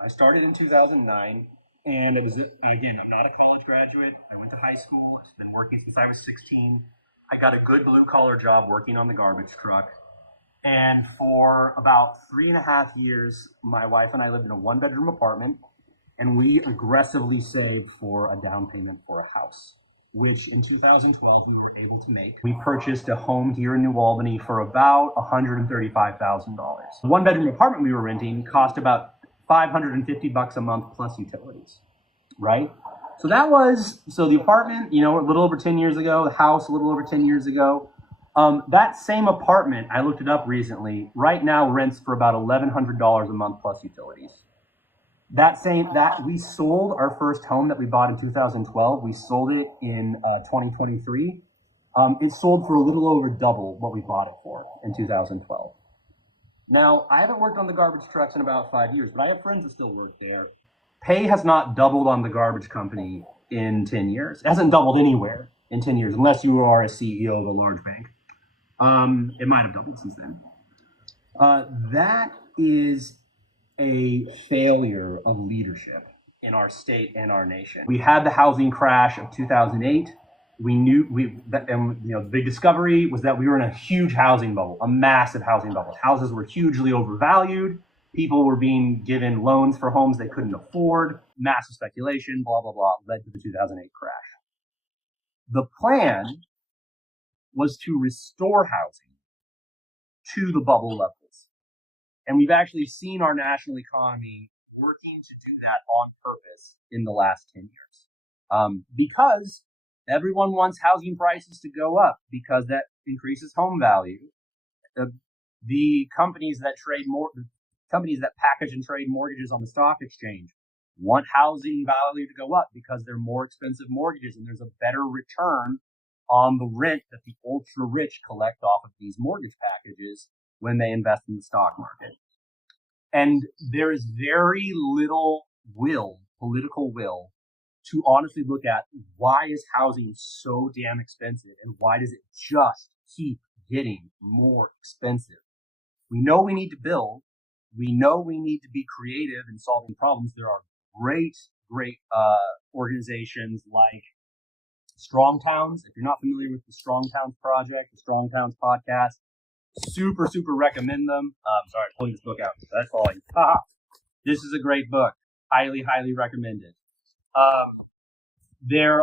I started in 2009, and it was, again, I'm not a college graduate. I went to high school. I've been working since I was 16. I got a good blue-collar job working on the garbage truck. And for about 3.5 years, my wife and I lived in a one-bedroom apartment, and we aggressively saved for a down payment for a house, which in 2012 we were able to make. We purchased a home here in New Albany for about $135,000. The one-bedroom apartment we were renting cost about $550 a month plus utilities, right? So the apartment, a little over 10 years ago, the house a little over 10 years ago. That same apartment, I looked it up recently, right now rents for about $1,100 a month plus utilities. That we sold our first home that we bought in 2012. We sold it in 2023. It sold for a little over double what we bought it for in 2012. Now, I haven't worked on the garbage trucks in about 5 years, but I have friends who still work there. Pay has not doubled on the garbage company in 10 years. It hasn't doubled anywhere in 10 years, unless you are a CEO of a large bank. It might have doubled since then. That is a failure of leadership in our state and our nation. We had the housing crash of 2008. The big discovery was that we were in a huge housing bubble, a massive housing bubble. Houses were hugely overvalued. People were being given loans for homes they couldn't afford. Massive speculation, blah, blah, blah, led to the 2008 crash. The plan was to restore housing to the bubble levels. And we've actually seen our national economy working to do that on purpose in the last 10 years. Because everyone wants housing prices to go up, because that increases home value. The companies that package and trade mortgages on the stock exchange want housing value to go up because they're more expensive mortgages, and there's a better return on the rent that the ultra rich collect off of these mortgage packages when they invest in the stock market. And there is very little political will, to honestly look at why is housing so damn expensive and why does it just keep getting more expensive. We know we need to build. We know we need to be creative in solving problems. There are great organizations like Strong Towns. If you're not familiar with the Strong Towns Project, the Strong Towns podcast, super recommend them. Sorry, I'm pulling this book out. That's falling. This is a great book. Highly recommend it. There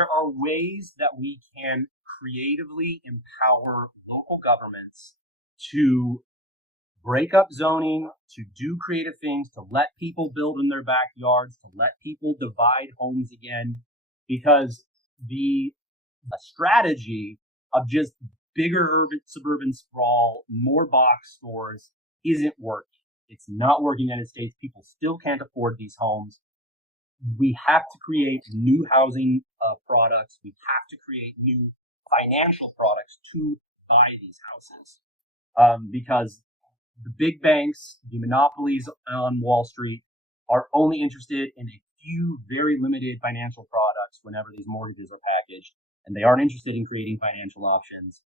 are ways that we can creatively empower local governments to break up zoning, to do creative things, to let people build in their backyards, to let people divide homes again, because the strategy of just bigger suburban sprawl, more box stores isn't working. It's not working in the United States. People still can't afford these homes. We have to create new housing products. We have to create new financial products to buy these houses, because the big banks, the monopolies on Wall Street, are only interested in a few very limited financial products whenever these mortgages are packaged, and they aren't interested in creating financial options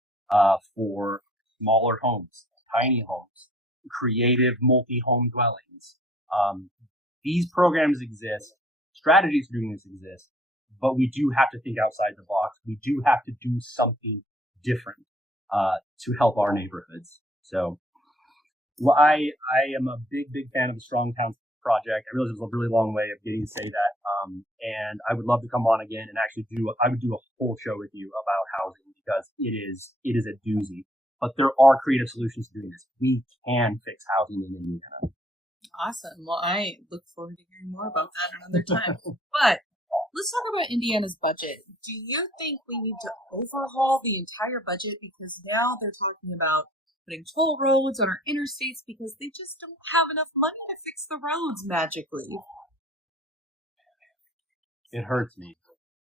for smaller homes, tiny homes, creative multi-home dwellings. These programs exist. Strategies for doing this exist, but we do have to think outside the box. We do have to do something different to help our neighborhoods. So, well, I am a big fan of the Strong Towns Project. I realize it was a really long way of getting to say that, and I would love to come on again and actually I would do a whole show with you about housing, because it is a doozy. But there are creative solutions to doing this. We can fix housing in Indiana. Awesome. Well, I look forward to hearing more about that another time. But let's talk about Indiana's budget. Do you think we need to overhaul the entire budget? Because now they're talking about putting toll roads on our interstates because they just don't have enough money to fix the roads magically. It hurts me.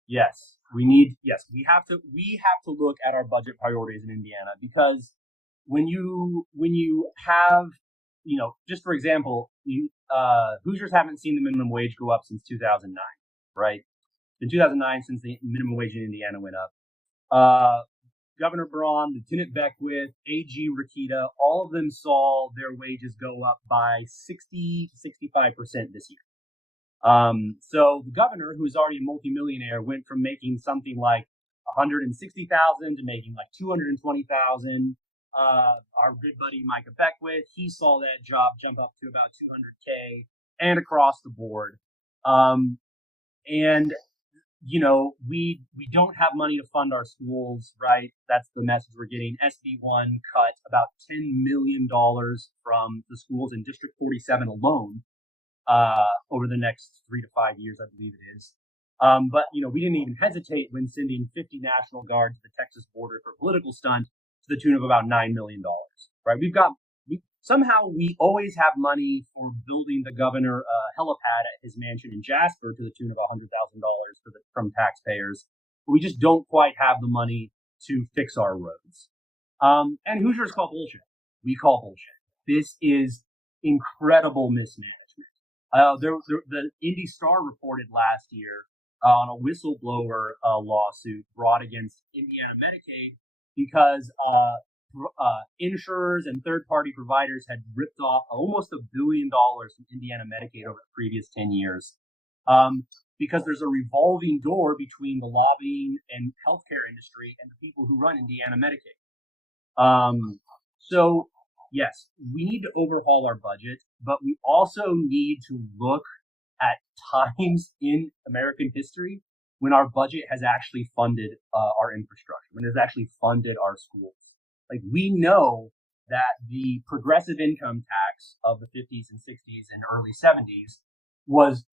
Yes, we have to look at our budget priorities in Indiana, because when you have, just for example, Hoosiers haven't seen the minimum wage go up since 2009, right? In 2009, since the minimum wage in Indiana went up, Governor Braun, Lieutenant Beckwith, AG Rakita, all of them saw their wages go up by 60 to 65% this year. So the governor, who is already a multimillionaire, went from making something like $160,000 to making like $220,000. Our good buddy Micah Beckwith, he saw that job jump up to about $200K, and across the board. And we don't have money to fund our schools, right? That's the message we're getting. SB1 cut about $10 million from the schools in District 47 alone over the next 3 to 5 years, I believe it is. But we didn't even hesitate when sending 50 National Guard to the Texas border for a political stunt to the tune of about $9 million, right? somehow we always have money for building the governor helipad at his mansion in Jasper to the tune of $100,000 from taxpayers. But we just don't quite have the money to fix our roads. And Hoosiers call bullshit. We call bullshit. This is incredible mismanagement. The Indy Star reported last year on a whistleblower lawsuit brought against Indiana Medicaid because insurers and third-party providers had ripped off almost $1 billion from Indiana Medicaid over the previous 10 years. Because there's a revolving door between the lobbying and healthcare industry and the people who run Indiana Medicaid. So yes, we need to overhaul our budget, but we also need to look at times in American history when our budget has actually funded our infrastructure, when it has actually funded our schools. Like, we know that the progressive income tax of the 50s and 60s and early 70s was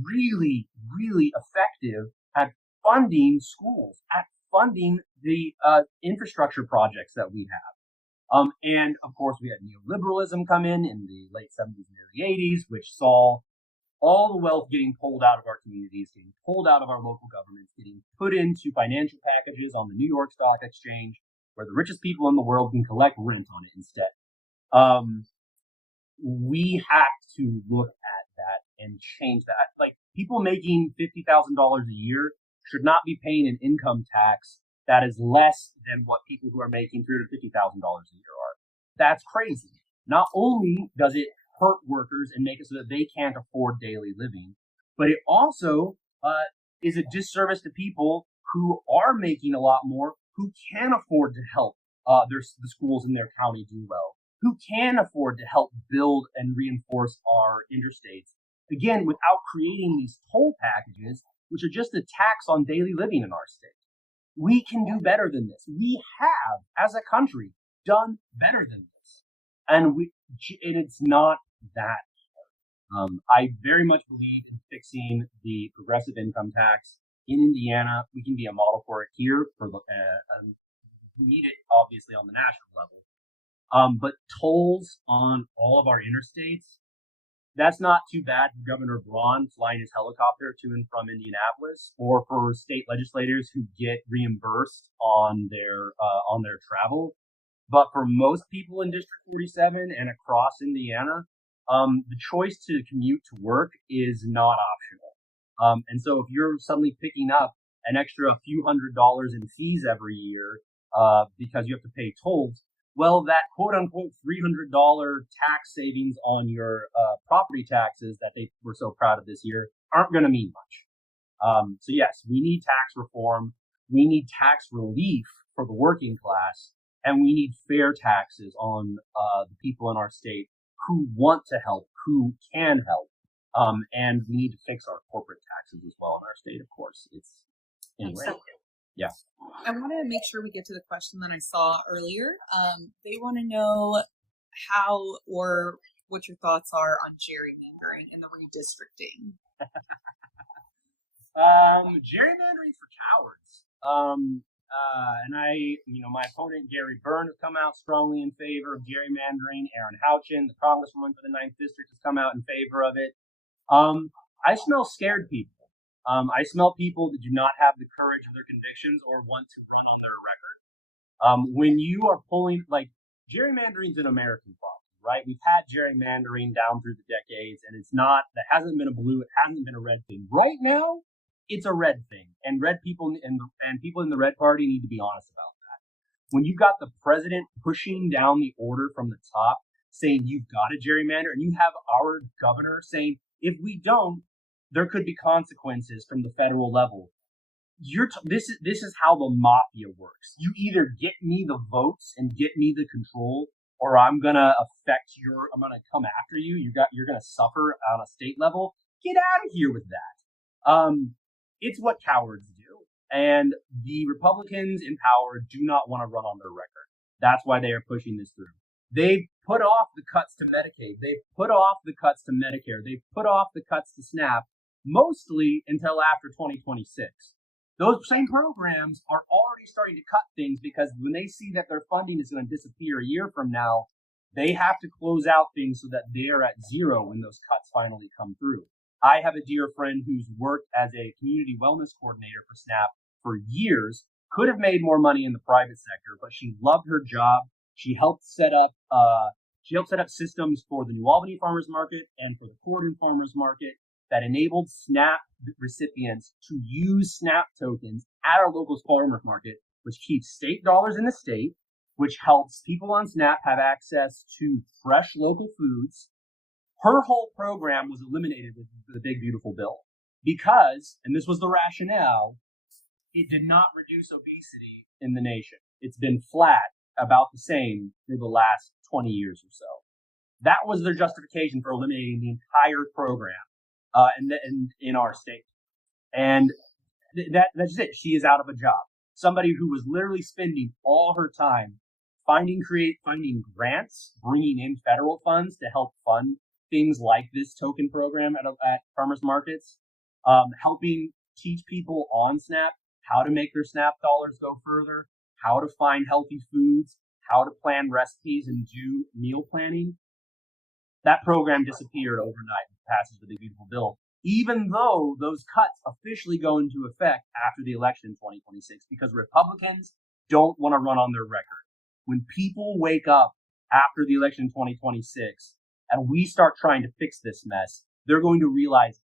really, really effective at funding schools, at funding the infrastructure projects that we have. And of course, we had neoliberalism come in the late 70s and early 80s, which saw all the wealth getting pulled out of our communities, getting pulled out of our local governments, getting put into financial packages on the New York Stock Exchange, where the richest people in the world can collect rent on it instead. We have to look at that and change that. Like, people making $50,000 a year should not be paying an income tax that is less than what people who are making $350,000 a year are. That's crazy. Not only does it hurt workers and make it so that they can't afford daily living, but it also is a disservice to people who are making a lot more, who can afford to help the schools in their county do well, who can afford to help build and reinforce our interstates, again, without creating these toll packages, which are just a tax on daily living in our state. We can do better than this. We have, as a country, done better than this. And it's not that hard. I very much believe in fixing the progressive income tax in Indiana. We can be a model for it here. We need it, obviously, on the national level. But tolls on all of our interstates, that's not too bad for Governor Braun flying his helicopter to and from Indianapolis, or for state legislators who get reimbursed on their travel. But for most people in District 47 and across Indiana, the choice to commute to work is not optional. And so if you're suddenly picking up an extra few $100s in fees every year because you have to pay tolls, well, that quote-unquote $300 tax savings on your property taxes that they were so proud of this year aren't going to mean much. So yes, we need tax reform. We need tax relief for the working class, and we need fair taxes on the people in our state who want to help, who can help. And we need to fix our corporate taxes as well in our state, of course. Anyway. Yeah. I want to make sure we get to the question that I saw earlier. They want to know how or what your thoughts are on gerrymandering and the redistricting. Gerrymandering's for cowards. And my opponent, Gary Byrne, has come out strongly in favor of gerrymandering. Aaron Houchin, the congresswoman for the 9th District, has come out in favor of it. I smell scared people. I smell people that do not have the courage of their convictions or want to run on their record. When you are pulling, gerrymandering's an American problem, right? We've had gerrymandering down through the decades, and that hasn't been a blue, it hasn't been a red thing. Right now, it's a red thing, and red people and people in the red party need to be honest about that. When you've got the president pushing down the order from the top, saying you've got a gerrymander, and you have our governor saying, if we don't, there could be consequences from the federal level. This is how the mafia works. You either get me the votes and get me the control, or I'm gonna come after you. You're gonna suffer on a state level. Get out of here with that. It's what cowards do, and the Republicans in power do not want to run on their record. That's why they are pushing this through. They've put off the cuts to Medicaid. They've put off the cuts to Medicare. They've put off the cuts to SNAP, mostly until after 2026. Those same programs are already starting to cut things because when they see that their funding is going to disappear a year from now, They have to close out things so that they are at zero when those cuts finally come through. I have a dear friend who's worked as a community wellness coordinator for SNAP for years, could have made more money in the private sector, but she loved her job. She helped set up systems for the New Albany Farmers Market and for the Corydon Farmers Market that enabled SNAP recipients to use SNAP tokens at our local farmers market, which keeps state dollars in the state, which helps people on SNAP have access to fresh local foods. Her whole program was eliminated with the Big Beautiful Bill because, and this was the rationale, it did not reduce obesity in the nation. It's been flat, about the same for the last 20 years or so. That was their justification for eliminating the entire program in our state. And that's it. She is out of a job. Somebody who was literally spending all her time finding grants, bringing in federal funds to help fund things like this token program at farmers markets, helping teach people on SNAP how to make their SNAP dollars go further, how to find healthy foods, how to plan recipes and do meal planning. That program disappeared overnight with the passage of the Big Beautiful Bill, even though those cuts officially go into effect after the election in 2026, because Republicans don't want to run on their record. When people wake up after the election in 2026 and we start trying to fix this mess, they're going to realize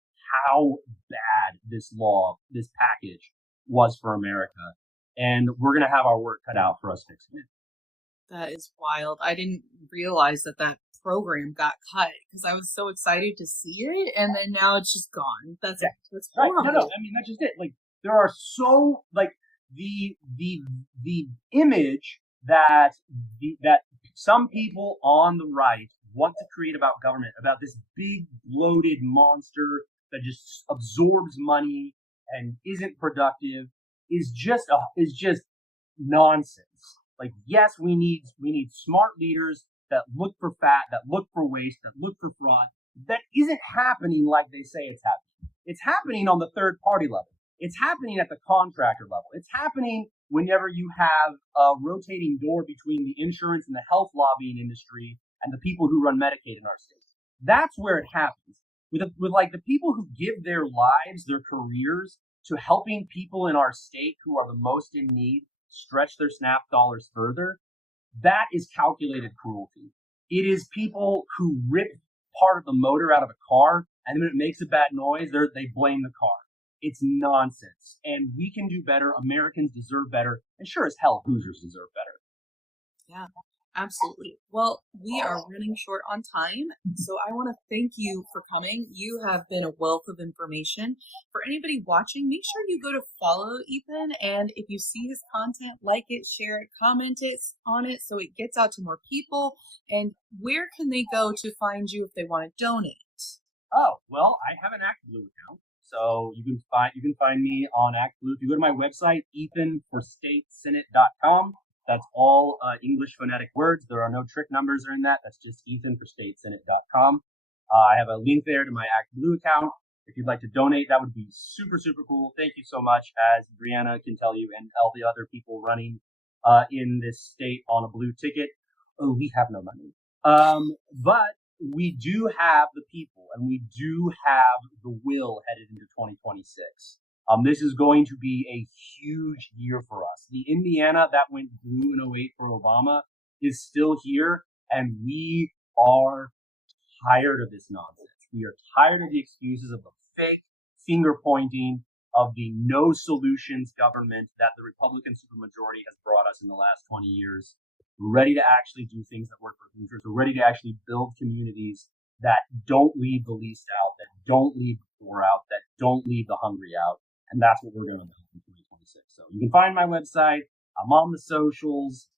how bad this package was for America. And we're going to have our work cut out for us fixing it. That is wild. I didn't realize that program got cut because I was so excited to see it, and then now it's just gone. That's horrible. Right. No. I mean, that's just it. Like, there are so, like, the image that some people on the right want to create about government, about this big bloated monster that just absorbs money and isn't productive, is just nonsense. Like, yes, we need smart leaders that look for fat, that look for waste, that look for fraud. That isn't happening like they say it's happening. It's happening on the third party level. It's happening at the contractor level. It's happening whenever you have a rotating door between the insurance and the health lobbying industry and the people who run Medicaid in our state. That's where it happens. With like the people who give their lives, their careers to helping people in our state who are the most in need stretch their SNAP dollars further, that is calculated cruelty. It is people who rip part of the motor out of a car, and when it makes a bad noise, they blame the car. It's nonsense. And we can do better. Americans deserve better. And sure as hell, Hoosiers deserve better. Yeah, absolutely. Well, we are running short on time, so I want to thank you for coming. You have been a wealth of information. For anybody watching, make sure you go to follow Ethan, and if you see his content, like it, share it, comment it on it so it gets out to more people. And where can they go to find you if they want to donate? Oh, well, I have an ActBlue account, so you can find me on ActBlue. If you go to my website, ethanforstatesenate.com. That's all English phonetic words. There are no trick numbers in that. That's just ethanforstatesenate.com. I have a link there to my ActBlue account. If you'd like to donate, that would be super, super cool. Thank you so much, as Brianna can tell you, and all the other people running in this state on a blue ticket. Oh, we have no money. But we do have the people, and we do have the will headed into 2026. This is going to be a huge year for us. The Indiana that went blue in 2008 for Obama is still here, and we are tired of this nonsense. We are tired of the excuses, of the fake finger pointing, of the no solutions government that the Republican supermajority has brought us in the last 20 years. We're ready to actually do things that work for Hoosiers. We're ready to actually build communities that don't leave the least out, that don't leave the poor out, that don't leave the hungry out. And that's what we're going to do in 2026. So you can find my website. I'm on the socials.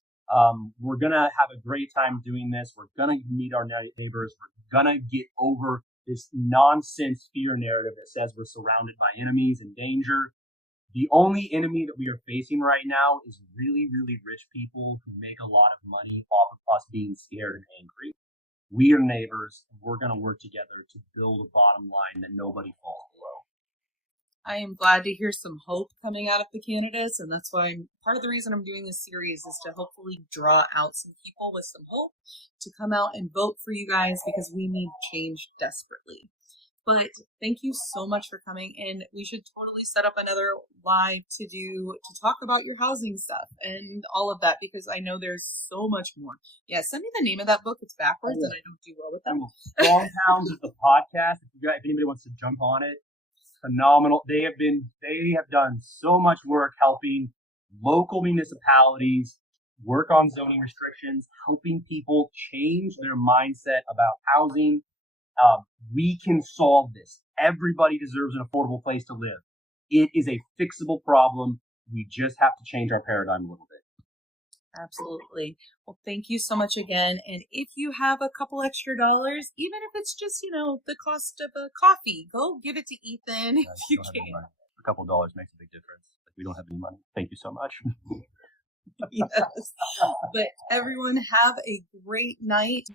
We're going to have a great time doing this. We're going to meet our neighbors. We're going to get over this nonsense fear narrative that says we're surrounded by enemies and danger. The only enemy that we are facing right now is really, really rich people who make a lot of money off of us being scared and angry. We are neighbors. We're going to work together to build a bottom line that nobody falls below. I am glad to hear some hope coming out of the candidates, and that's why part of the reason I'm doing this series is to hopefully draw out some people with some hope to come out and vote for you guys because we need change desperately. But thank you so much for coming, and we should totally set up another live to talk about your housing stuff and all of that because I know there's so much more. Yeah, send me the name of that book. It's backwards, and I don't do well with them. Strong Towns is the podcast. If anybody wants to jump on it, phenomenal. They have done so much work helping local municipalities work on zoning restrictions, helping people change their mindset about housing. We can solve this. Everybody deserves an affordable place to live. It is a fixable problem. We just have to change our paradigm a little bit. Absolutely. Well, thank you so much again. And if you have a couple extra dollars, even if it's just, the cost of a coffee, go give it to Ethan if you can. A couple dollars makes a big difference. We don't have any money. Thank you so much. Yes. But everyone have a great night.